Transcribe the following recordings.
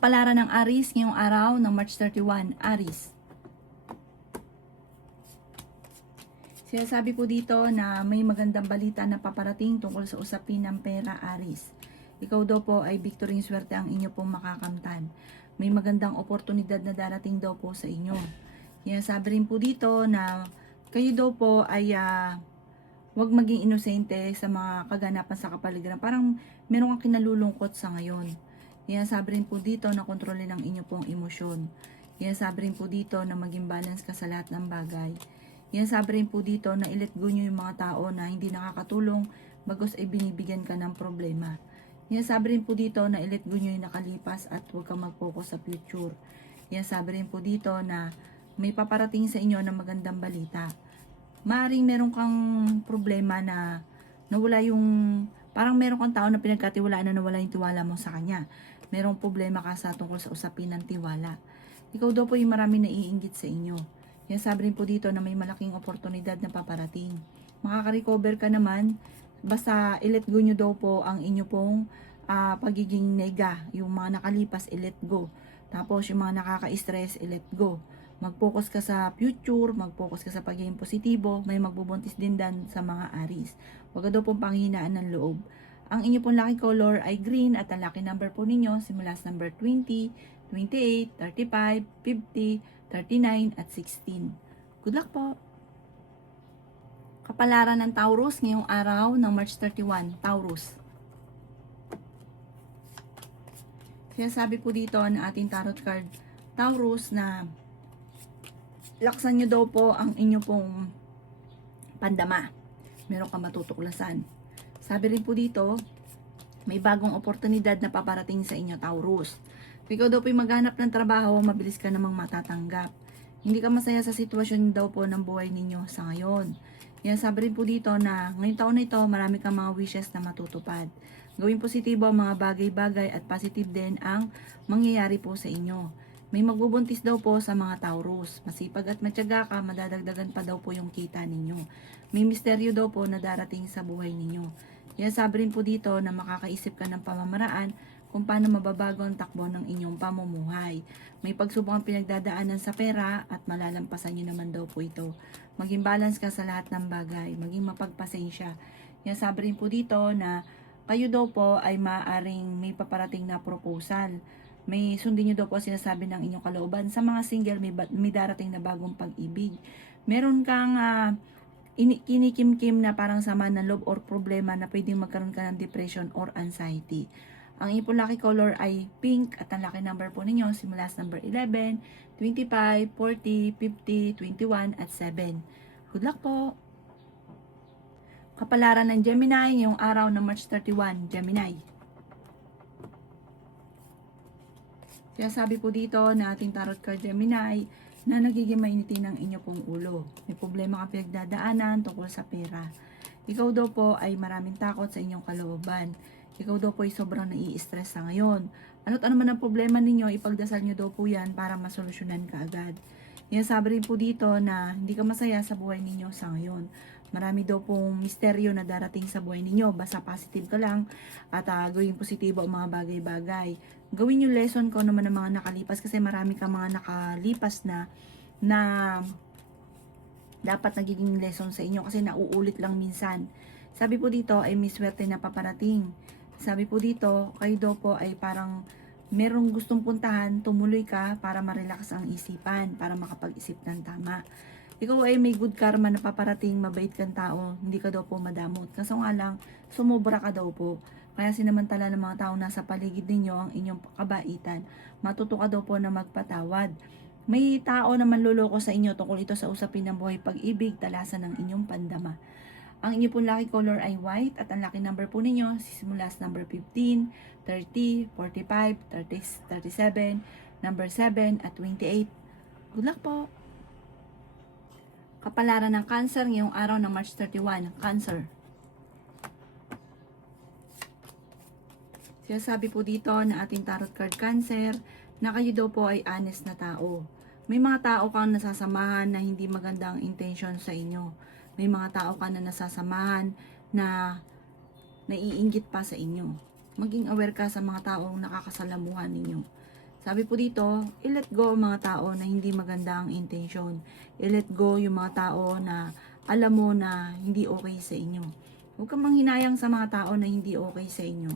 Kapalaran ng Aries ngayong araw ng March 31, Aries. Sinasabi po dito na may magandang balita na paparating tungkol sa usapin ng pera, Aries. Ikaw daw po ay victory swerte ang inyo pong makakamtan. May magandang oportunidad na darating daw po sa inyo. Sinasabi rin po dito na kayo daw po ay huwag maging inosente sa mga kaganapan sa kapaligiran. Parang meron kang kinalulungkot sa ngayon. Sabi rin po dito na kontrolin ang inyo pong emosyon. Sabi rin po dito na maging balance ka sa lahat ng bagay. Sabi rin po dito na i-let go nyo yung mga tao na hindi nakakatulong bagos ay binibigyan ka ng problema. Sabi rin po dito na i-let go nyo yung nakalipas at huwag kang mag-focus sa future. Sabi rin po dito na may paparating sa inyo na magandang balita. Maaring meron kang problema na nawala yung, parang meron kang tao na pinagkatiwalaan na nawala yung tiwala mo sa kanya. Merong problema ka sa tungkol sa usapin ng tiwala. Ikaw daw po yung marami naiinggit sa inyo. Sabi rin po dito na may malaking oportunidad na paparating. Makaka-recover ka naman, basta i-let go nyo daw po ang inyo pong pagiging nega. Yung mga nakalipas, i-let go. Tapos yung mga nakaka-stress, i-let go. Mag-focus ka sa future, mag-focus ka sa pagiging positibo, may magbubuntis din dan sa mga Aries. Huwag ka daw pong panghinaan ng loob. Ang inyo pong lucky color ay green at ang lucky number po ninyo simula sa number 20, 28, 35, 50, 39 at 16. Good luck po! Kapalaran ng Taurus ngayong araw ng March 31, Taurus. Sabi po dito ng ating tarot card, Taurus, na laksan nyo daw po ang inyo pong pandama. Meron kang matutuklasan. Sabi rin po dito, may bagong oportunidad na paparating sa inyo, Taurus. Ikaw daw po yung maghanap ng trabaho, mabilis ka namang matatanggap. Hindi ka masaya sa sitwasyon daw po ng buhay ninyo sa ngayon. Sabi rin po dito na ngayong taon na ito, marami kang mga wishes na matutupad. Gawing positibo ang mga bagay-bagay at positive din ang mangyayari po sa inyo. May magbubuntis daw po sa mga Taurus. Masipag at matyaga ka, madadagdagan pa daw po yung kita ninyo. May misteryo daw po na darating sa buhay ninyo. Sabi rin po dito na makakaisip ka ng pamamaraan kung paano mababago ang takbo ng inyong pamumuhay. May pagsubok ang pinagdadaanan sa pera at malalampasan nyo naman daw po ito. Maging balance ka sa lahat ng bagay, maging mapagpasensya. Sabi rin po dito na kayo daw po ay maaaring may paparating na proposal. May sundin nyo daw po sinasabi ng inyong kalooban. Sa mga single, may darating na bagong pag-ibig. Meron kang kinikim-kim na parang sama ng loob or problema na pwedeng magkaroon ka ng depression or anxiety. Ang inyong lucky color ay pink at ang lucky number po ninyo simula sa number 11, 25, 40, 50, 21 at 7. Good luck po! Kapalaran ng Gemini ngayong araw ng March 31, Gemini. Sabi po dito na ating tarot card, Gemini, na nagiging mainitin ang inyo pong ulo. May problema ka pinagdadaanan tungkol sa pera. Ikaw daw po ay maraming takot sa inyong kalooban. Ikaw daw po ay sobrang nai-stress sa ngayon. Ano't ano man ang problema ninyo, ipagdasal nyo daw po yan para masolusyonan ka agad. Sabi rin po dito na hindi ka masaya sa buhay ninyo sa ngayon. Marami daw pong misteryo na darating sa buhay ninyo. Basta positive ka lang at gawing positibo ang mga bagay-bagay. Gawin yung lesson ko naman ng mga nakalipas kasi marami kang mga nakalipas na dapat nagiging lesson sa inyo kasi nauulit lang minsan. Sabi po dito ay may swerte na paparating. Sabi po dito, kayo daw po ay parang merong gustong puntahan, tumuloy ka para ma-relax ang isipan, para makapag-isip ng tama. Ikaw ay may good karma na paparating, mabait kang tao, hindi ka daw po madamot. Kaso nga lang, sumobra ka daw po. Kaya sinamantala ng mga tao nasa paligid ninyo ang inyong kabaitan. Matuto ka daw po na magpatawad. May tao na manloloko sa inyo tungkol ito sa usapin ng buhay pag-ibig, talasan ng inyong pandama. Ang inyo pong lucky color ay white at ang lucky number po ninyo simula sa number 15, 30, 45, 30, 37, number 7 at 28. Good luck po! Kapalaran ng Cancer ngayong araw ng March 31, Cancer. Sabi po dito na ating tarot card, Cancer, na kayo daw po ay honest na tao. May mga tao kang nasasamahan na hindi magandang intention sa inyo. May mga tao ka na nasasamahan na naiinggit pa sa inyo. Maging aware ka sa mga taong nakakasalamuhan ninyo. Sabi po dito, i-let go ang mga tao na hindi maganda ang intention. I-let go yung mga tao na alam mo na hindi okay sa inyo. Huwag kang manghinayang sa mga tao na hindi okay sa inyo.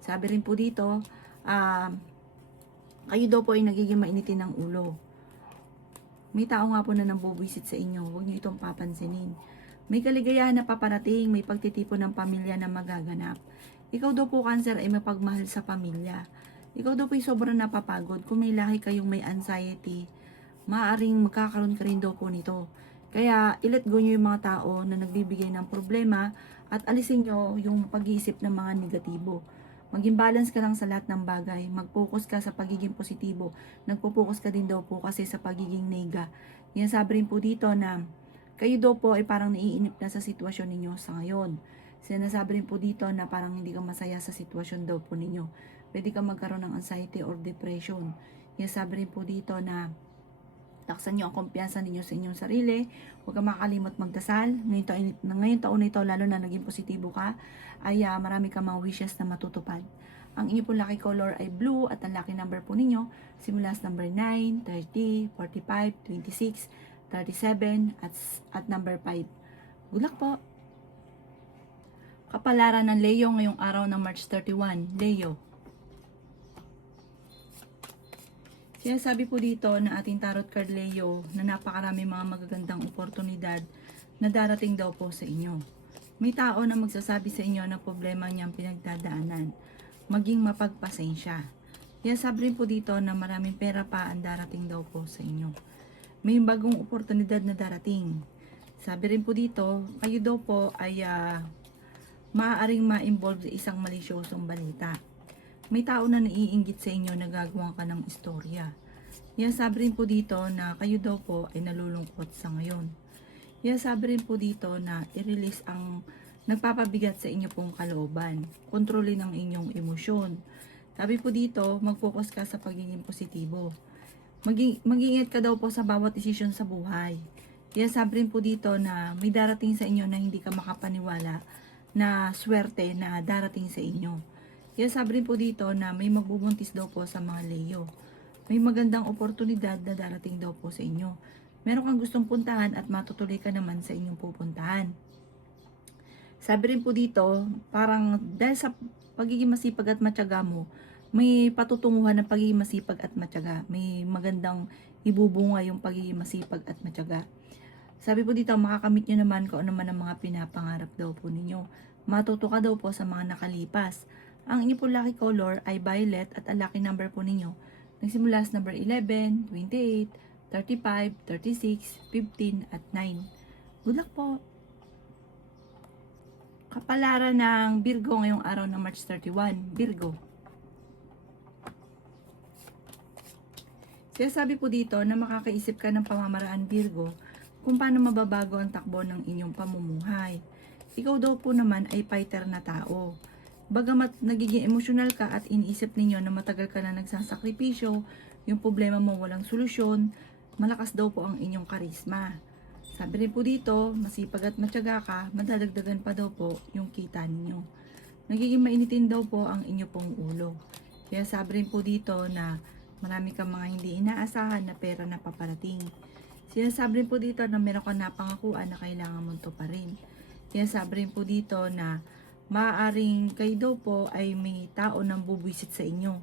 Sabi rin po dito, kayo daw po ay nagiging mainitin ng ulo. May tao nga po na nambubwisit sa inyo. Huwag niyo itong papansinin. May kaligayahan na paparating, may pagtitipon ng pamilya na magaganap. Ikaw daw po, Cancer, ay mapagmahal sa pamilya. Ikaw daw po ay sobrang napapagod. Kung may lahi kayong may anxiety, maaaring magkakaroon ka rin daw po nito. Kaya, i-let go nyo yung mga tao na nagbibigay ng problema at alisin nyo yung pag-iisip ng mga negatibo. Maging balance ka lang sa lahat ng bagay. Mag-focus ka sa pagiging positibo. Nagpo-focus ka din daw po kasi sa pagiging nega. Yan sabi rin po dito na kayo daw po ay parang naiinip na sa sitwasyon ninyo sa ngayon. Sinasabi rin po dito na parang hindi ka masaya sa sitwasyon daw po ninyo. Pwede ka magkaroon ng anxiety or depression. Yan sabi rin po dito na taksan nyo ang kumpiyansa ninyo sa inyong sarili. Huwag kang makakalimot magdasal. Ngayon taon na ito, lalo na naging positibo ka, ay marami kang mga wishes na matutupad. Ang inyo pong lucky color ay blue at ang lucky number po ninyo simula sa number 9, 30, 45, 26, 37 at number 5. Good luck po! Kapalaran ng Leo ngayong araw ng March 31. Leo. Sinasabi po dito na ating tarot card Leo na napakarami mga magagandang oportunidad na darating daw po sa inyo. May tao na magsasabi sa inyo na problema niyang pinagdadaanan. Maging mapagpasensya. Sinasabi rin po dito na maraming pera pa ang darating daw po sa inyo. May bagong oportunidad na darating. Sabi rin po dito, kayo daw po ay maaaring ma-involve sa isang malisyosong balita. May tao na naiinggit sa inyo na gagawa ka ng istorya. Yan sabi rin po dito na kayo daw po ay nalulungkot sa ngayon. Yan sabi rin po dito na i-release ang nagpapabigat sa inyo pong kalooban. Kontrolin ang inyong emosyon. Sabi po dito, mag-focus ka sa pagiging positibo. Mag-ingat ka daw po sa bawat desisyon sa buhay. Yan sabi rin po dito na may darating sa inyo na hindi ka makapaniwala na swerte na darating sa inyo. Yan sabi rin po dito na may magbubuntis daw po sa mga Leo. May magandang oportunidad na darating daw po sa inyo. Meron kang gustong puntahan at matutuloy ka naman sa inyong pupuntahan. Sabi rin po dito, parang dahil sa pagiging masipag at matyaga mo, may patutunguhan ng pagiging masipag at matyaga. May magandang ibubunga yung pagiging masipag at matyaga. Sabi po dito, makakamit nyo naman kung ano man ang mga pinapangarap daw po ninyo. Matuto ka daw po sa mga nakalipas. Ang inyo po lucky color ay violet at ang lucky number po ninyo nagsimula sa number 11, 28, 35, 36, 15 at 9. Good luck po! Kapalaran ng Virgo ngayong araw ng March 31. Virgo. Sinasabi po dito na makakaisip ka ng pamamaraan Virgo kung paano mababago ang takbo ng inyong pamumuhay. Ikaw daw po naman ay fighter na tao. Bagamat nagiging emosyonal ka at iniisip ninyo na matagal ka na nagsasakripisyo, yung problema mo walang solusyon, malakas daw po ang inyong karisma. Sabi rin po dito, masipag at matyaga ka, madadagdagan pa daw po yung kita ninyo. Nagiging mainitin daw po ang inyo pong ulo. Kaya sabi rin po dito na marami kang mga hindi inaasahan na pera na paparating. Sinasabi rin po dito na meron kang napangakuan na kailangan mong tuparin. Sinasabi rin po dito na maaaring kayo daw po ay may tao nang bubwisit sa inyo.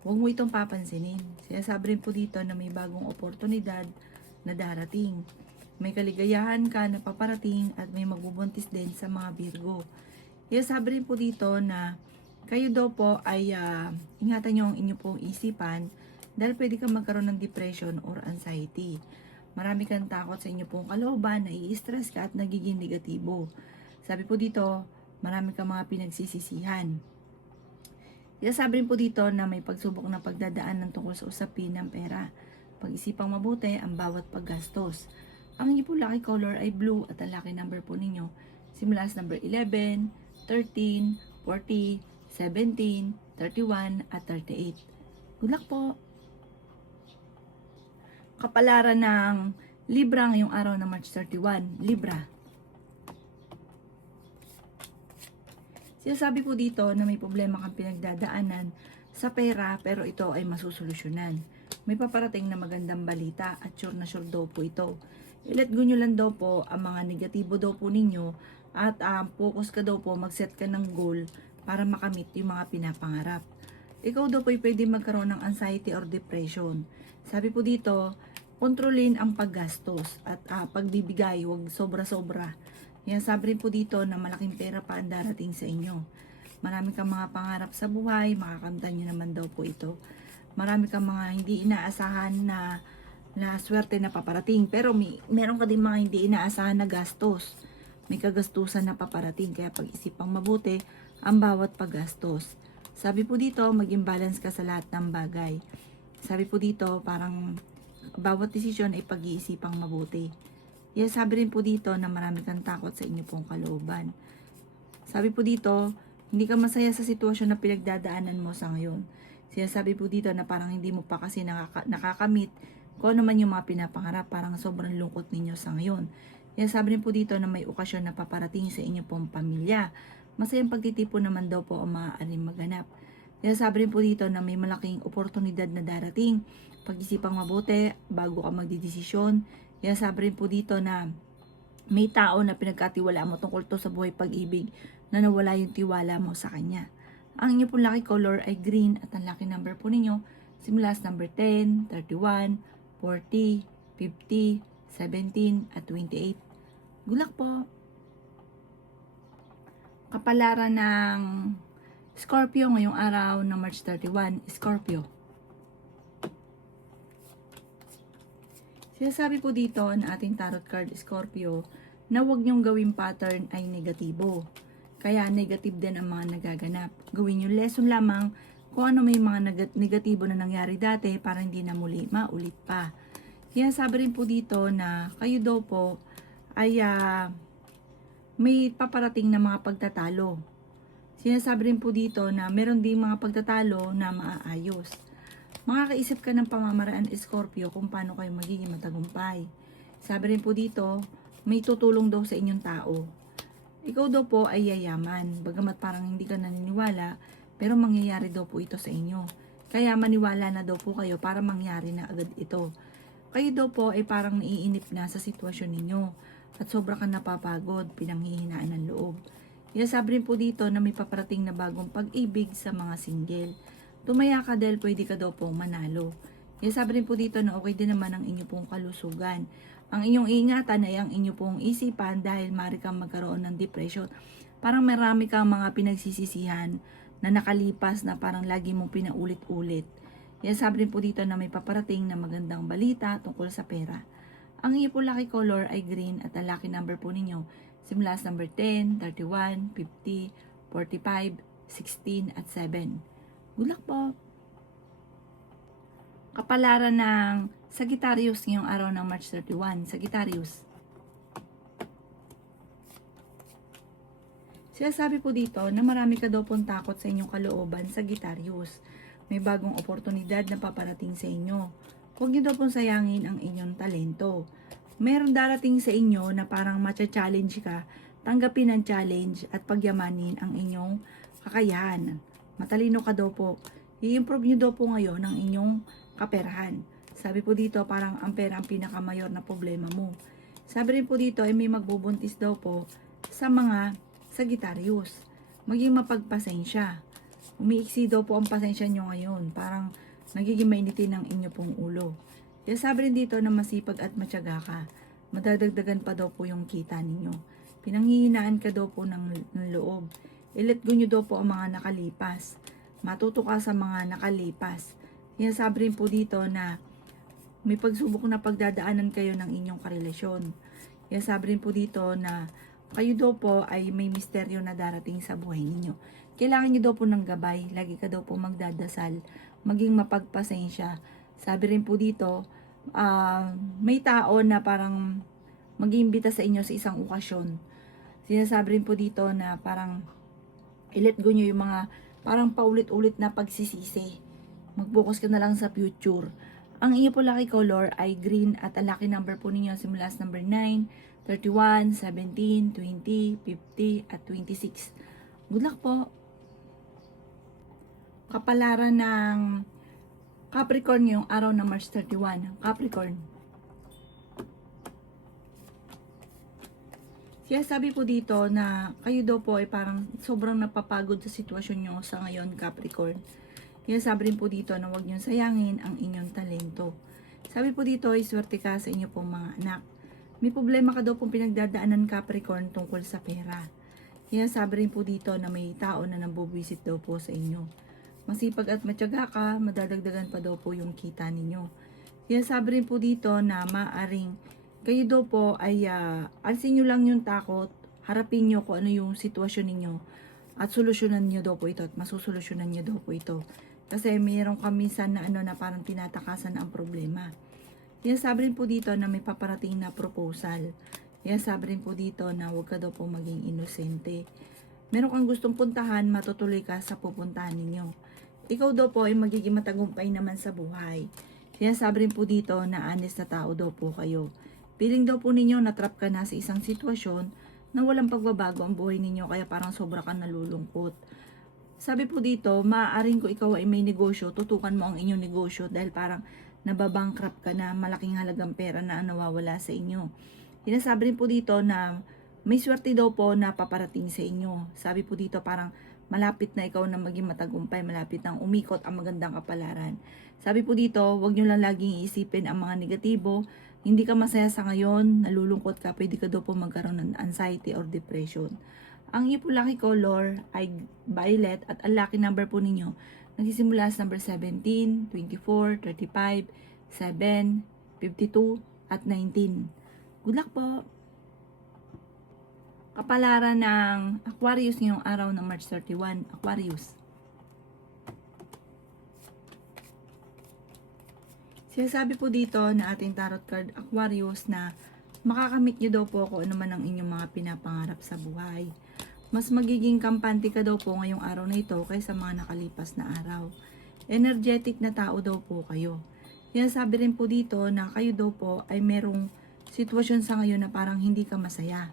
Huwag mo itong papansinin. Sinasabi rin po dito na may bagong oportunidad na darating. May kaligayahan ka na paparating at may magbubuntis din sa mga Virgo. Sinasabi rin po dito na kayo daw po ay ingatan nyo ang inyo pong isipan dahil pwede kang magkaroon ng depression or anxiety. Marami kang takot sa inyo pong kalooban, nai-stress ka at nagiging negatibo. Sabi po dito, marami kang mga pinagsisisihan. Sabi rin po dito na may pagsubok na pagdadaan ng tungkol sa usapin ng pera. Pag-isipang mabuti ang bawat paggastos. Ang inyo po lucky color ay blue at ang lucky number po ninyo simula sa number 11, 13, 40, 17, 31 at 38. Good luck po! Kapalaran ng Libra ngayong araw ng March 31. Libra. Sinasabi po dito na may problema kang pinagdadaanan sa pera, pero ito ay masusolusyonan. May paparating na magandang balita at sure daw po ito. I-let go nyo lang daw po ang mga negatibo daw po ninyo at focus ka daw po, mag-set ka ng goal para makamit yung mga pinapangarap. Ikaw daw po ay pwede magkaroon ng anxiety or depression. Sabi po dito, kontrolin ang paggastos at pagbibigay, huwag sobra-sobra. Yan, sabi rin po dito na malaking pera pa ang darating sa inyo. Marami kang mga pangarap sa buhay, makakamtan nyo naman daw po ito. Marami kang mga hindi inaasahan na swerte na paparating. Pero meron ka din mga hindi inaasahan na gastos. May kagastusan na paparating. Kaya pag-isipang mabuti ang bawat paggastos. Sabi po dito, maging balance ka sa lahat ng bagay. Sabi po dito, parang bawat desisyon ay pag-iisipang mabuti. Yes, sabi rin po dito na marami kang takot sa inyo pong kalooban. Sabi po dito, hindi ka masaya sa sitwasyon na pinagdadaanan mo sa ngayon. Sinasabi po dito na parang hindi mo pa kasi nakakamit kung ano man yung mga pinapangarap, parang sobrang lungkot ninyo sa ngayon. Yan, sabi rin po dito na may okasyon na paparating sa inyo pong pamilya. Masayang pagtitipon naman daw po ang maaaring maganap. Yan, sabi rin po dito na may malaking oportunidad na darating. Pag-isipang mabuti bago ka magdidesisyon. Yan, sabi rin po dito na may tao na pinagkatiwalaan mo tungkol to sa buhay pag-ibig na nawala yung tiwala mo sa kanya. Ang inyo pong lucky color ay green at ang lucky number po ninyo simula sa number 10, 31, 40, 50, 17 at 28. Good luck po! Kapalaran ng Scorpio ngayong araw ng March 31, Scorpio. Sinasabi po dito na ating tarot card Scorpio na huwag niyong gawing pattern ay negatibo. Kaya negative din ang mga nagaganap. Gawin yung lesson lamang kung ano may mga negatibo na nangyari dati para hindi na muli maulit pa. Kaya sabi rin po dito na kayo daw po ay may paparating na mga pagtatalo. Sinasabi rin po dito na meron din mga pagtatalo na maaayos. Makakaisip ka ng pamamaraan Scorpio kung paano kayo magiging matagumpay. Sabi rin po dito, may tutulong daw sa inyong tao. Ikaw daw po ay yayaman, bagamat parang hindi ka naniniwala, pero mangyayari daw po ito sa inyo. Kaya maniwala na daw po kayo para mangyari na agad ito. Kayo daw po ay parang naiinip na sa sitwasyon ninyo at sobra ka napapagod, pinanghihinaan ng loob. Kaya sabi rin po dito na may paparating na bagong pag-ibig sa mga single. Tumaya ka dahil pwede ka daw pong manalo. Kaya sabi rin po dito na okay din naman ang inyo pong kalusugan. Ang inyong ingatan ay ang inyo pong isipan dahil maaari kang magkaroon ng depression. Parang marami kang mga pinagsisisihan na nakalipas na parang lagi mong pinaulit-ulit. Kaya sabi rin po dito na may paparating na magandang balita tungkol sa pera. Ang inyong pong lucky color ay green at ang lucky number po ninyo simula sa number 10, 31, 50, 45, 16 at 7. Good luck po! Kapalaran ng Sagittarius ngayong araw ng March 31. Sagittarius. Sinasabi po dito na marami ka daw pong takot sa inyong kalooban, Sagittarius. May bagong oportunidad na paparating sa inyo. Huwag niyo daw pong sayangin ang inyong talento. Meron darating sa inyo na parang matcha-challenge ka, tanggapin ang challenge at pagyamanin ang inyong kakayahan. Matalino ka daw po. I-improve niyo daw po ngayon ang inyong kaperahan. Sabi po dito, parang ang pera ang pinakamayor na problema mo. Sabi rin po dito, ay may magbubuntis daw po sa mga Sagittarius. Maging mapagpasensya. Umiiksi daw po ang pasensya nyo ngayon. Parang nagiging mainitin ang inyo pong ulo. Kaya sabi rin dito na masipag at matyaga ka. Madadagdagan pa daw po yung kita ninyo. Pinanghihinaan ka daw po ng loob. I-let go nyo daw po ang mga nakalipas. Matuto ka sa mga nakalipas. Kaya sabi rin po dito na may pagsubok na pagdadaanan kayo ng inyong karelasyon. Kaya sabi rin po dito na kayo daw po ay may misteryo na darating sa buhay ninyo. Kailangan nyo daw po ng gabay. Lagi ka daw po magdadasal. Maging mapagpasensya. Sabi rin po dito, may tao na parang mag-iimbita sa inyo sa isang okasyon. Sinasabi rin po dito na parang i-let go nyo yung mga parang paulit-ulit na pagsisisi. Mag-focus ka na lang sa future. Ang inyo po lucky color ay green at ang lucky number po ninyo simula sa number 9, 31, 17, 20, 50 at 26. Good luck po! Kapalaran ng Capricorn yung araw ng March 31. Capricorn. Kaya sabi po dito na kayo daw po ay parang sobrang napapagod sa sitwasyon nyo sa ngayon, Capricorn. Kaya sabi rin po dito na huwag nyo sayangin ang inyong talento. Sabi po dito ay swerte ka sa inyo pong mga anak. May problema ka daw pong pinagdadaanan, Capricorn, tungkol sa pera. Kaya sabi rin po dito na may tao na nambubwisit daw po sa inyo. Masipag at matyaga ka, madadagdagan pa daw po yung kita ninyo. Kaya sabi rin po dito na maaring kayo daw po ay alisin nyo lang yung takot, harapin nyo kung ano yung sitwasyon ninyo at solusyonan nyo daw po ito at masusolusyonan nyo daw po ito. Kasi mayroon kamisan na na parang tinatakasan ang problema. Kaya sabi rin po dito na may paparating na proposal. Kaya sabi rin po dito na huwag ka daw po maging inosente. Meron kang gustong puntahan, matutuloy ka sa pupuntahan ninyo. Ikaw daw po ay magiging matagumpay naman sa buhay. Kaya sabi rin po dito na honest na tao daw po kayo. Piling daw po ninyo na-trap ka na sa isang sitwasyon na walang pagbabago ang buhay ninyo kaya parang sobra ka nalulungkot. Sabi po dito, maaaring ko ikaw ay may negosyo, tutukan mo ang inyong negosyo dahil parang nababankrupt ka na, malaking halagang pera na nawawala sa inyo. Sinasabi rin po dito na may swerte daw po na paparating sa inyo. Sabi po dito parang malapit na ikaw na maging matagumpay, malapit nang umikot ang magandang kapalaran. Sabi po dito, huwag nyo lang laging iisipin ang mga negatibo. Hindi ka masaya sa ngayon, nalulungkot ka, pwede ka daw po magkaroon ng anxiety or depression. Ang iyo po lucky color ay violet at ang lucky number po ninyo nagsisimula sa number 17, 24, 35, 7, 52, at 19. Good luck po! Kapalaran ng Aquarius ngayong araw ng March 31. Aquarius. Sinasabi po dito na ating tarot card Aquarius na makakamit nyo daw po kung ano man ang inyong mga pinapangarap sa buhay. Mas magiging kampante ka daw po ngayong araw na ito kaysa mga nakalipas na araw. Energetic na tao daw po kayo. Sinasabi rin po dito na kayo daw po ay merong sitwasyon sa ngayon na parang hindi ka masaya.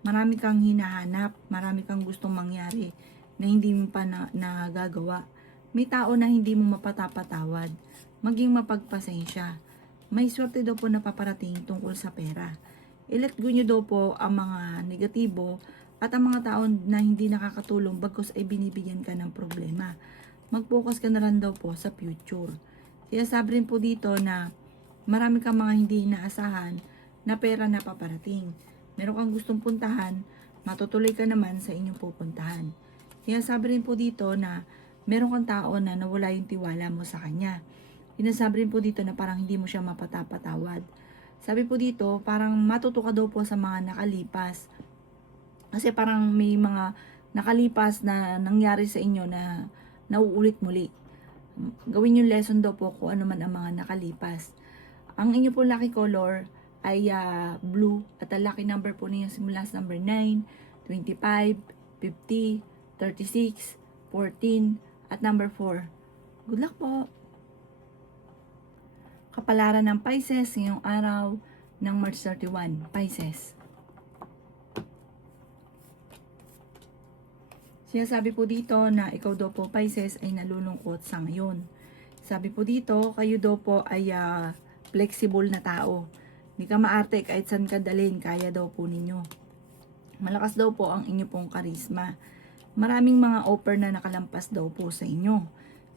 Marami kang hinahanap, marami kang gustong mangyari na hindi mo pa nagagawa. May tao na hindi mo mapatapatawad. Maging mapagpasensya. May swerte daw po na paparating tungkol sa pera. I-let go nyo daw po ang mga negatibo at ang mga tao na hindi nakakatulong bagkus ay binibigyan ka ng problema. Mag-focus ka na lang daw po sa future. Kaya sabi rin po dito na marami kang mga hindi inaasahan na pera na paparating. Meron kang gustong puntahan, matutuloy ka naman sa inyong pupuntahan. Kaya sabi rin po dito na meron kang tao na nawala yung tiwala mo sa kanya. Sinasabi rin po dito na parang hindi mo siya mapatapatawad. Sabi po dito, parang matuto ka daw po sa mga nakalipas. Kasi parang may mga nakalipas na nangyari sa inyo na nauulit muli. Gawin yung lesson daw po kung ano man ang mga nakalipas. Ang inyo po lucky color ay blue at ang lucky number po ninyo simula sa number 9, 25, 50, 36, 14, at number 4. Good luck po! Kapalaran ng Pisces ngayong araw ng March 31. Pisces. Sinasabi po dito na ikaw daw po Pisces ay nalulungkot sa ngayon. Sabi po dito, kayo daw po ay flexible na tao. Hindi ka maarte kahit saan ka dalhin, kaya daw po ninyo. Malakas daw po ang inyo pong karisma. Maraming mga offer na nakalampas daw po sa inyo.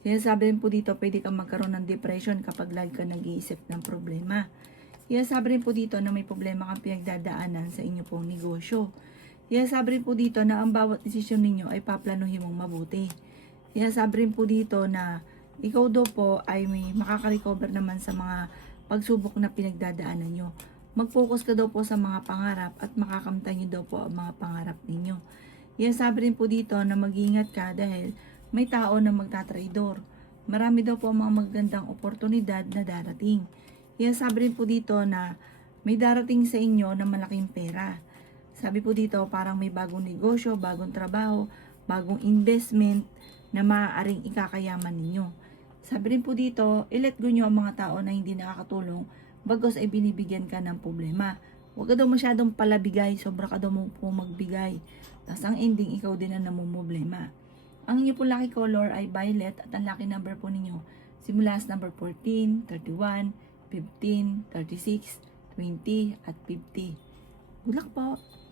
Sinasabi rin po dito, pwede kang magkaroon ng depression kapag lagi ka nag-iisip ng problema. Sinasabi rin po dito na may problema kang pinagdadaanan sa inyo pong negosyo. Sinasabi rin po dito na ang bawat desisyon ninyo ay paplanuhin mong mabuti. Sinasabi rin po dito na ikaw daw po ay may makaka-recover naman sa mga pagsubok na pinagdadaanan nyo. Mag-focus ka daw po sa mga pangarap at makakamtan nyo daw po ang mga pangarap ninyo. Sinasabi rin po dito na mag-ingat ka dahil may tao na magtatraidor. Marami daw po mga magandang oportunidad na darating. Kaya sabi rin po dito na may darating sa inyo na malaking pera. Sabi po dito parang may bagong negosyo, bagong trabaho, bagong investment na maaaring ikakayaman ninyo. Sabi rin po dito, i-let go nyo ang mga tao na hindi nakakatulong bagos ay binibigyan ka ng problema. Huwag ka daw masyadong palabigay, sobra ka daw mo po magbigay. Tapos ang ending, ikaw din ang namumblema. Ang inyo po lucky color ay violet at ang lucky number po ninyo simula sa number 14, 31, 15, 36, 20 at 50. Good luck po!